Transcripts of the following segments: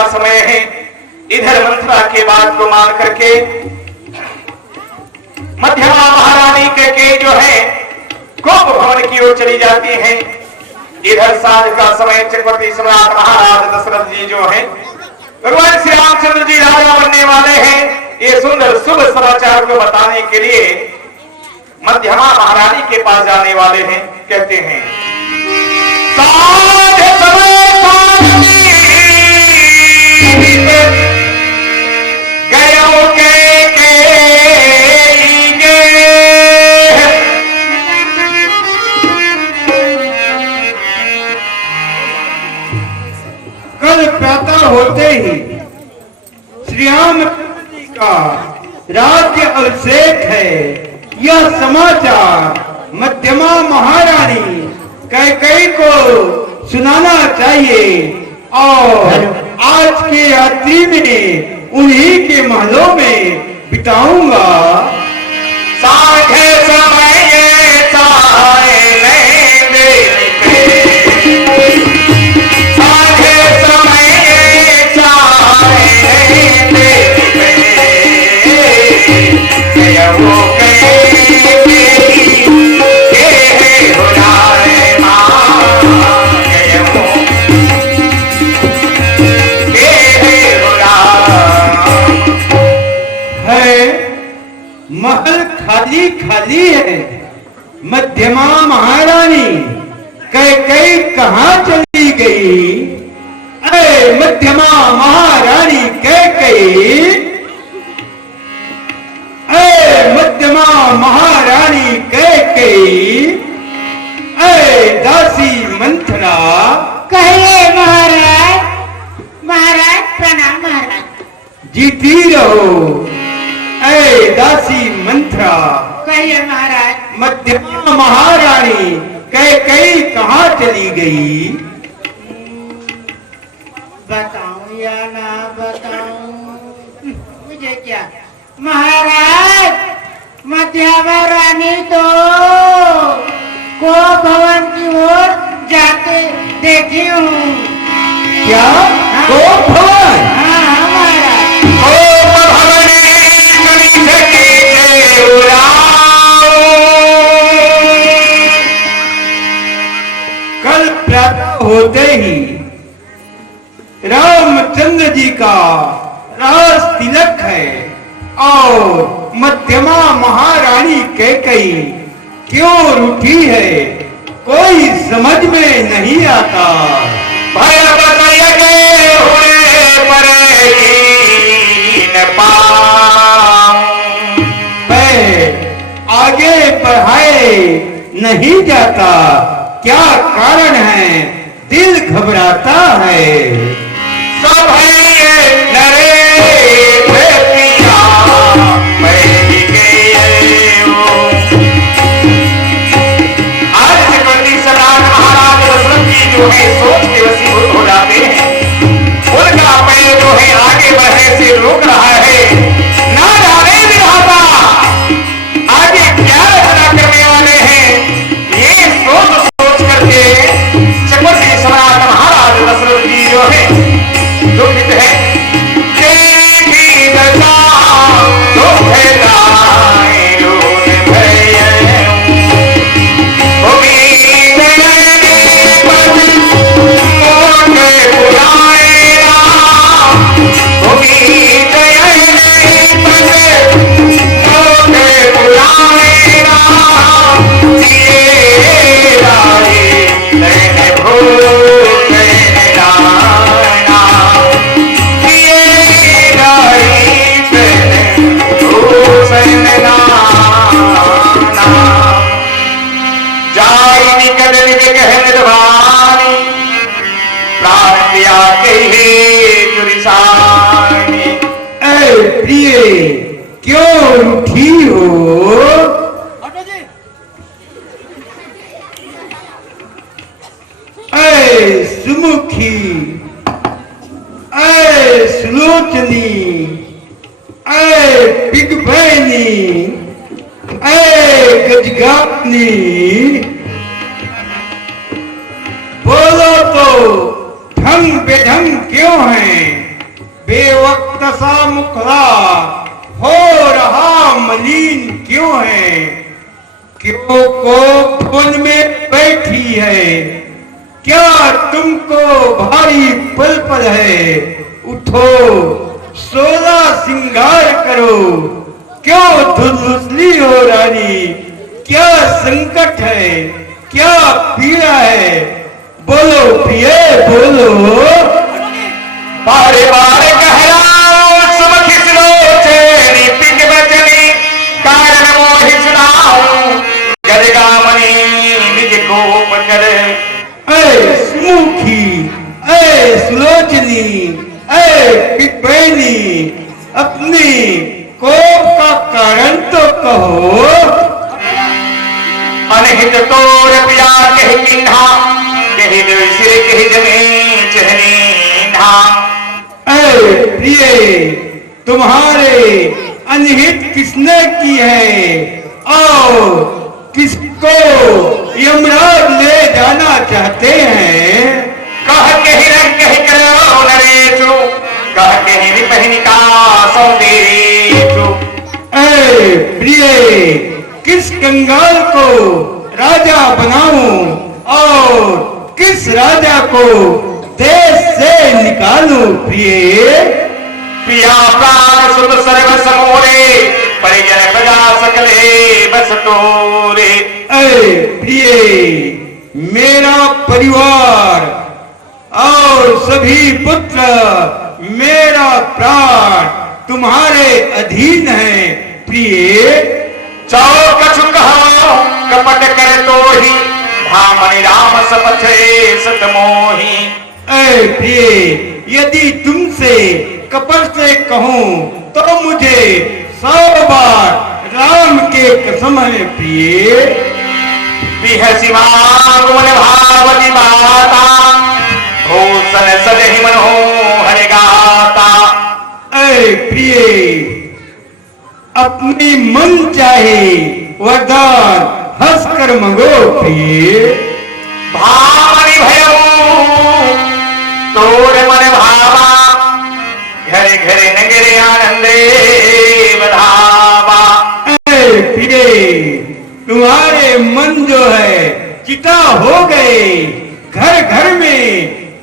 का समय है। इधर मंत्रा के बात को मान करके मध्यमा महारानी के जो है गोप भवन की ओर चली जाती हैं। इधर सांझ का समय चक्रवर्ती सम्राट महाराज दशरथ जी जो है भगवान श्री रामचंद्र जी राजा बनने वाले हैं, ये सुंदर शुभ समाचार को बताने के लिए मध्यमा महारानी के पास जाने वाले हैं। कहते हैं सांझ समय गयो के कल प्रातः होते ही श्री राम जी का राज्य अभिषेक है, यह समाचार मध्यमा महारानी कैकेयी को सुनाना चाहिए और आज के रात्रि में उन्हीं के महलों में बिताऊंगा। सांझे समय महल खाली खाली है। मध्यमा महारानी कैकेयी कहाँ चली गई? अरे मध्यमा महारानी कैकेयी, अरे मध्यमा महारानी कैकेयी, अरे दासी मंथरा। कहिए महाराज। महाराज प्रणाम महाराज। जीती रहो। ऐ दासी मंथरा। कहिए महाराज। मध्यमा महारानी कैकेयी कहाँ चली गई? बताऊं या ना बताऊं, मुझे क्या महाराज। मध्यमा रानी तो को भवन की ओर जाते देखी हूँ। क्या को भवन? हाँ महाराज। कल प्रातः होते ही रामचंद्र जी का राज तिलक है और मध्यमा महारानी कैकेयी क्यों रूठी है, कोई समझ में नहीं आता। आगे बढ़ाए नहीं जाता, क्या कारण है? दिल घबराता है। सब है नरेश पिया आज चक्रवर्ती सम्राट महाराज दशरथ जी जो है सोच के वशीभूत हो जाते हैं। उनका पैर जो है आगे बढ़ने से रोक रहा है। ना जाने विधाता आगे क्या रचना करने वाले हैं, ये सोच सोच करके चक्रवर्ती सम्राट महाराज दशरथ जी जो है दुखित है। प्रिय क्यों रूठी हो? ऐ सुमुखी, ऐ सुलोचनी, ऐ बिगबैनी, ऐ गजगापनी, बोलो तो ढंग बेढंग क्यों है? बेवक्त सा मुखड़ा हो रहा मलिन क्यों है? क्यों को फोन में बैठी है? क्या तुमको भारी पल पल है? उठो, सोला सिंगार करो। क्यों धुंधली हो रानी? क्या संकट है? क्या पीड़ा है? बोलो प्रिय, बोलो। बारे बारे कहराओ सुम खिसलोचे नीतिक बचनी कारण मोहि सुनाऊं गरगा मनी निज कोप कर। ऐ सुमुखी, ऐ सुलोचनी, ऐ पिपैनी, अपने कोप का कारण तो कहो। अनहित तोर पिया कह किन्हा कहि दे सिर कहि जने चहनीन्हा। ऐ प्रिय, तुम्हारे अनहित किसने की है और किसको यमराज ले जाना चाहते हैं? कह कहि रंग कहि करो नरेशु कह कहि निपहनिका सौंदेशु। ऐ प्रिय, किस कंगाल को राजा बनाऊं और किस राजा को देश से निकालूं? प्रिय, पिया प्राण सुत सर्व समोरे परिजन प्रजा सकले बस तोरे। ऐ प्रिय, मेरा परिवार और सभी पुत्र, मेरा प्राण तुम्हारे अधीन है। प्रिय, चाओ कछु कहो कपट कर तो ही भामनि राम सपथे सत मोही। ऐ प्रिय, यदि तुमसे कपट से कहूं तो मुझे 100 बार राम के कसम है। प्रिय, बिहसी मांगुन भावती माता भूषण सजहि मनोहर गाता। ऐ प्रिय, अपनी मन चाहे वरदान हंसकर मंगो। प्रिय, भामनि भयऊ तोर मन भावा घरे घरे नगरे आनंदे बधावा। ऐ प्रिय, तुम्हारे मन जो है चिता हो गए, घर घर में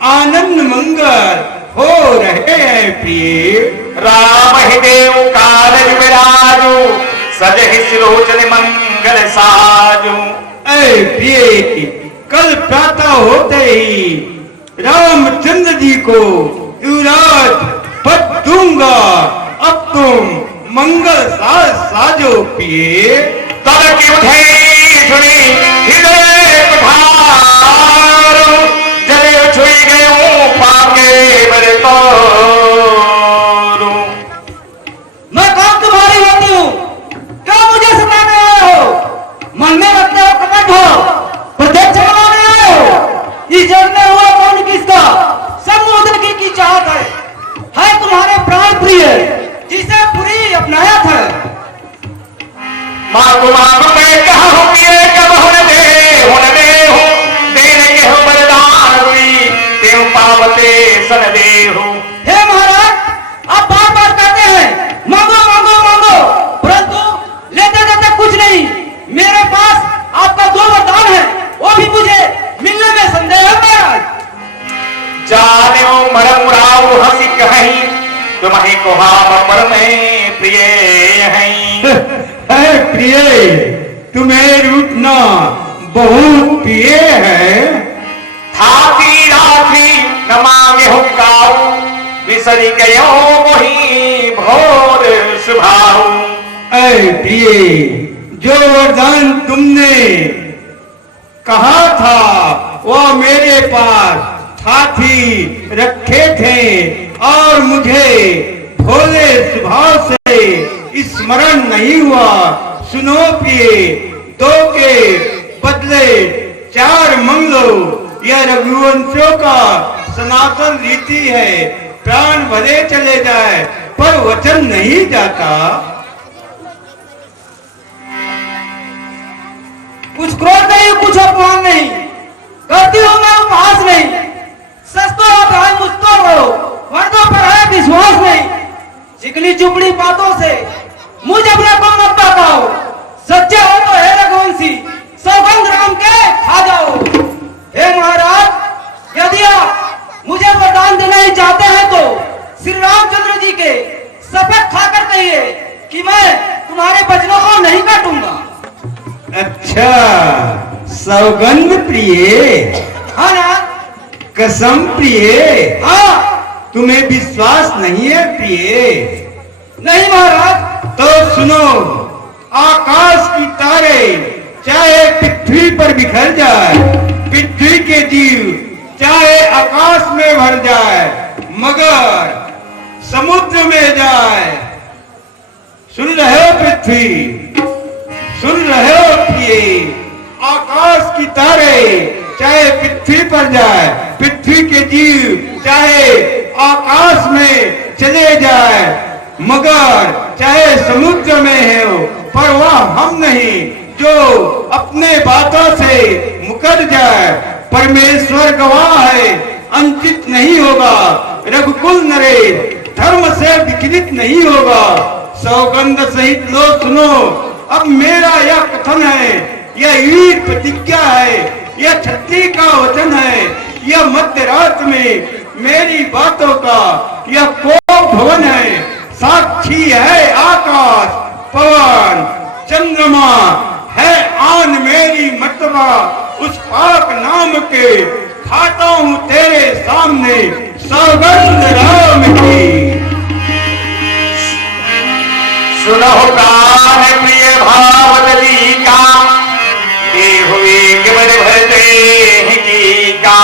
आनंद मंगल हो रहे हैं। प्रिय, राम ही देव कारज विराजू सजहि सिलोचन मंगल साजू। ऐ प्रिय, कल प्रातः होते ही रामचंद्र जी को युवराज पद दूंगा, अब तुम मंगल साजो। प्रिय, तब की उठे सुनी हृदय पठारो जले छुई गयो पाके बरे तोरू। मैं कौन तुम्हारी होती हूँ? क्यों मुझे सताने आए हो? मन में रखते हो प्रकट हो, प्रत्यक्ष बनाने आए हो। इस जग में हुआ कौन किसका? समुद्र की चाहत है तुम्हारे प्राण प्रिय जिसे पूरी अपनाया था। मांगू मांगू मैं कहा हूँ पिए कब हुन दे हूँ देने के हो बरदान हुई तेऊ पावते सन दे हूँ। हे महाराज, आप बार बार कहते हैं मांगो मांगो मांगो, परंतु लेते देते कुछ नहीं। मेरे पास आपका 2 वरदान है, वो भी मुझे मिलने में संदेह है महाराज। जाने मरम राव हंसी कहीं तुम्हें को हम पर में प्रिय हैं। है प्रिय, तुम्हें रूठना बहुत प्रिय है। थाती राती न मांगे हूँ काऊ विसरी गयो वही भोर सुभाऊ। ऐ प्रिय, जो वरदान तुमने कहा था वह मेरे पास साथी रखे थे और मुझे भोले स्वभाव से स्मरण नहीं हुआ। सुनो प्रिय, 2 के बदले 4 मंग लो, यह रघुवंशों का सनातन रीति है। प्राण भले चले जाए पर वचन नहीं जाता। कुछ क्रोध नहीं, कुछ अपमान नहीं, करती हूँ मैं उपहास नहीं। सच तो आप मुझ तो हो, वर्दों पर है विश्वास इस जुबड़ी बातों से मुझे अपने को मत बहकाओ। सच्चे हो तो हे रघुवंशी, सौगंध राम के खा जाओ। हे महाराज, यदि आप मुझे वरदान देना ही चाहते हैं तो श्री रामचंद्र जी के शपथ खाकर कहिए कि मैं तुम्हारे वचनों को नहीं काटूंगा। अच्छा, सौगंध प्रिय, हाँ ना? कसम प्रिय, हाँ। तुम्हें विश्वास नहीं है प्रिय? नहीं महाराज। तो सुनो, आकाश की तारे चाहे पृथ्वी पर बिखर जाए, पृथ्वी के जीव चाहे आकाश में भर जाए, मगर समुद्र में जाए। सुन रहे हो पृथ्वी, सुन रहे हो प्रिय? आकाश की तारे चाहे पृथ्वी पर जाए, पृथ्वी के जीव चाहे आकाश में चले जाए, मगर चाहे समुद्र में हो, पर वह हम नहीं जो अपने बातों से मुकर जाए। परमेश्वर गवाह है, अंकित नहीं होगा। रघुकुल नरेश धर्म से विचलित नहीं होगा। सौगंध सहित लो सुनो, अब मेरा यह कथन है, यह वीर प्रतिज्ञा है, यह छत्री का वचन है, यह मध्य रात में मेरी बातों का यह कोप भवन है। साक्षी है आकाश, पवन, चंद्रमा, है आन मेरी मतबा। उस पाक नाम के खाता हूँ तेरे सामने सौगंध राम की। सुनो कान प्रिय भावदली का, ये हुए केवल भरते ही का।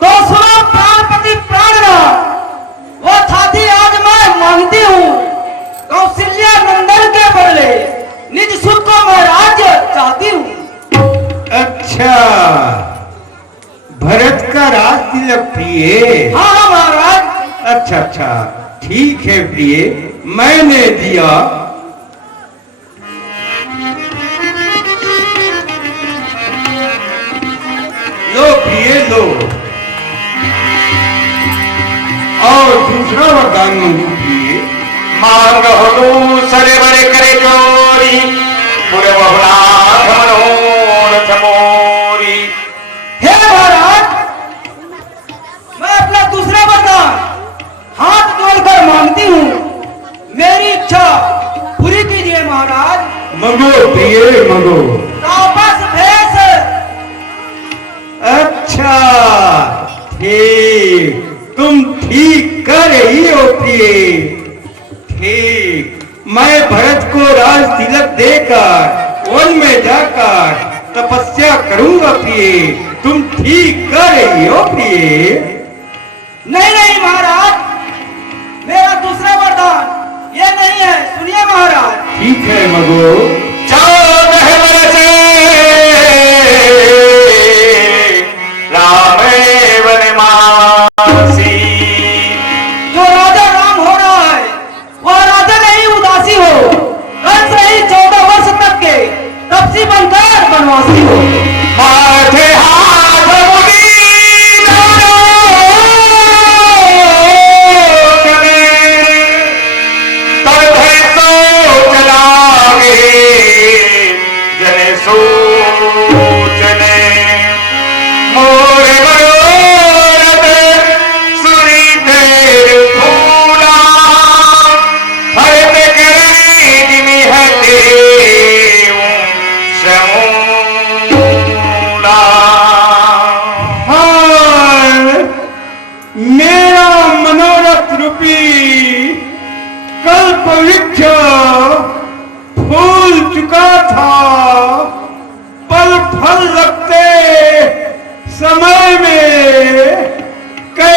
तो सुनो प्राणपति प्राणनाथ, वो थाती आज मैं मांगती हूँ। कौशल्या नंदन के बदले निज सुख को मैं राज्य चाहती हूँ। अच्छा, भरत का राज तिलक प्रिय? हाँ हाँ महाराज। अच्छा अच्छा, ठीक है प्रिय, मैंने दिया। लो प्रिय लो, और दूसरा वरदान मांगू प्रिय। मांग हो सरे बड़े करे चोरी, पूरे बहुनाथ मनोरथ मोरी। हे महाराज, मैं अपना दूसरा वरदान हाथ जोड़कर मांगती हूँ। मेरी इच्छा पूरी कीजिए महाराज। मंगो प्रिय मंगो। तापस भेष। अच्छा ठीक, तुम ठीक कर रही हो प्रिय। ठीक, मैं भरत को राज तिलक देकर वन में जाकर तपस्या करूंगा प्रिय। तुम ठीक कर रही हो प्रिय। नहीं नहीं महाराज, मेरा दूसरा वरदान ये नहीं है, सुनिए महाराज। ठीक है मगो। चौदह बरसे राम वनवासी। जो राजा राम हो रहा है वह राजा नहीं उदासी हो। कल से ही 14 वर्ष तक के तपसी बनकर वनवासी हो। माथे हाथ मुड़ी तब है सोच लागे जने सोचने। मोर मनोरथ सुनी तेरे फूला, हरत करनी जिमी हटे समूला। हाँ, मेरा मनोरथ रूपी कल्प वृक्ष फूल चुका था। पल फल लगते समय में कई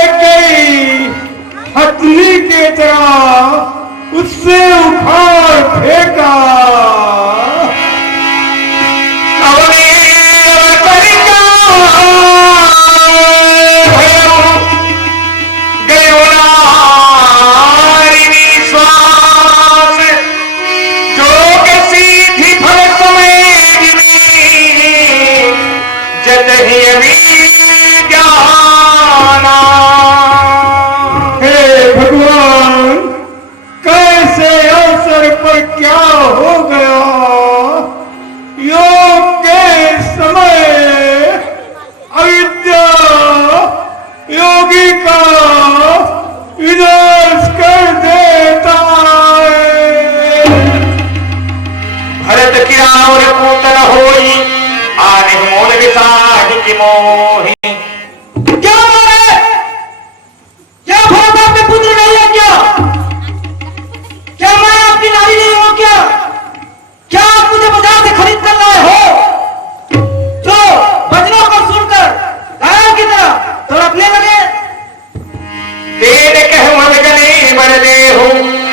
हथनी के तरह उससे उखाड़ फेंका। हे भगवान,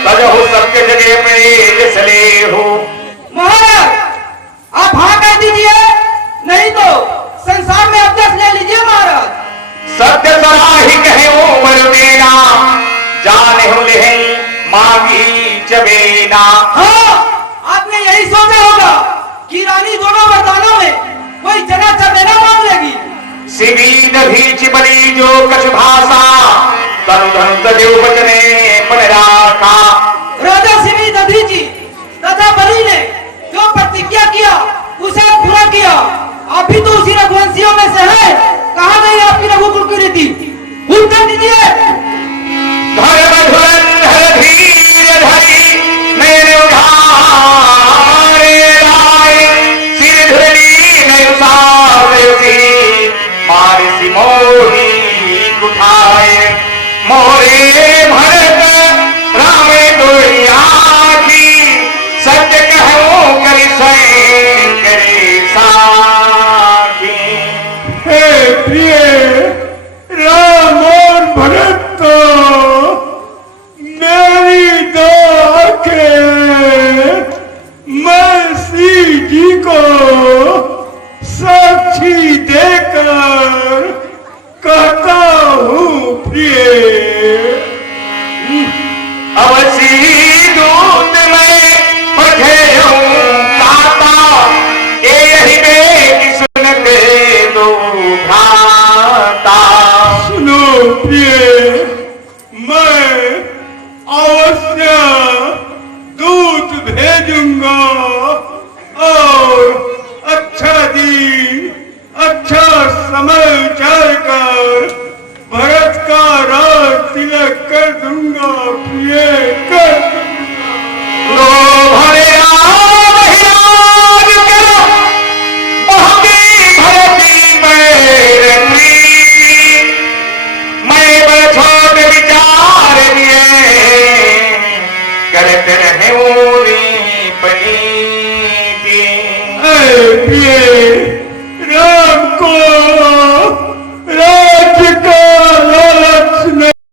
तजहु सत्य जगह में जसले हो। महाराज आप हाँ कह दीजिए, नहीं तो संसार में अध्यक्ष ले लीजिए महाराज। सत्य सराही कहे उमर देना, जाने हो ले मांगी चबेना। हाँ, आपने यही सोचा होगा कि रानी दोनों वरदानों में कोई जना चबेना मांग लेगी। सिवी नभी चिबली जो कछ भाषा, तनु धनु तजे बचने मन राखा। राजा सिवी दधीची तथा बलि ने जो प्रतिज्ञा किया उसे पूरा किया। आप भी तो उसी रघुवंशियों में से हैं। कहाँ गई आपकी रघुकुल की रीति? उत्तर दीजिए। धर्म धुरंधर धीर धरी मेरे उधारे लाए, सिर धुरनी नहीं सावसी मारे सी मोही उठाए। मोरे भरत राम दुनिया की, सत्य कहो करि स्वयं करे साखी। हे प्रिय, राम और भरत तो मेरी दो आंखें, मैं श्री जी को साक्षी देकर कहता हूँ प्रिय। अवसी दूत में पठे काता, यही बेटी सुन के दो भ्राता। सुनो प्रिय, मैं अवश्य दूत भेजूंगा और अच्छा दिन अच्छा समय विचार कर भरत का राज तिलक कर दूंगा प्रिय, कर दूंगा। लो भरे राम हिराज करो, बहकी भरती मेरे प्रीति। मैं बड़ छोट विचार लिए, करते रहे ओरी पनीति। प्रिय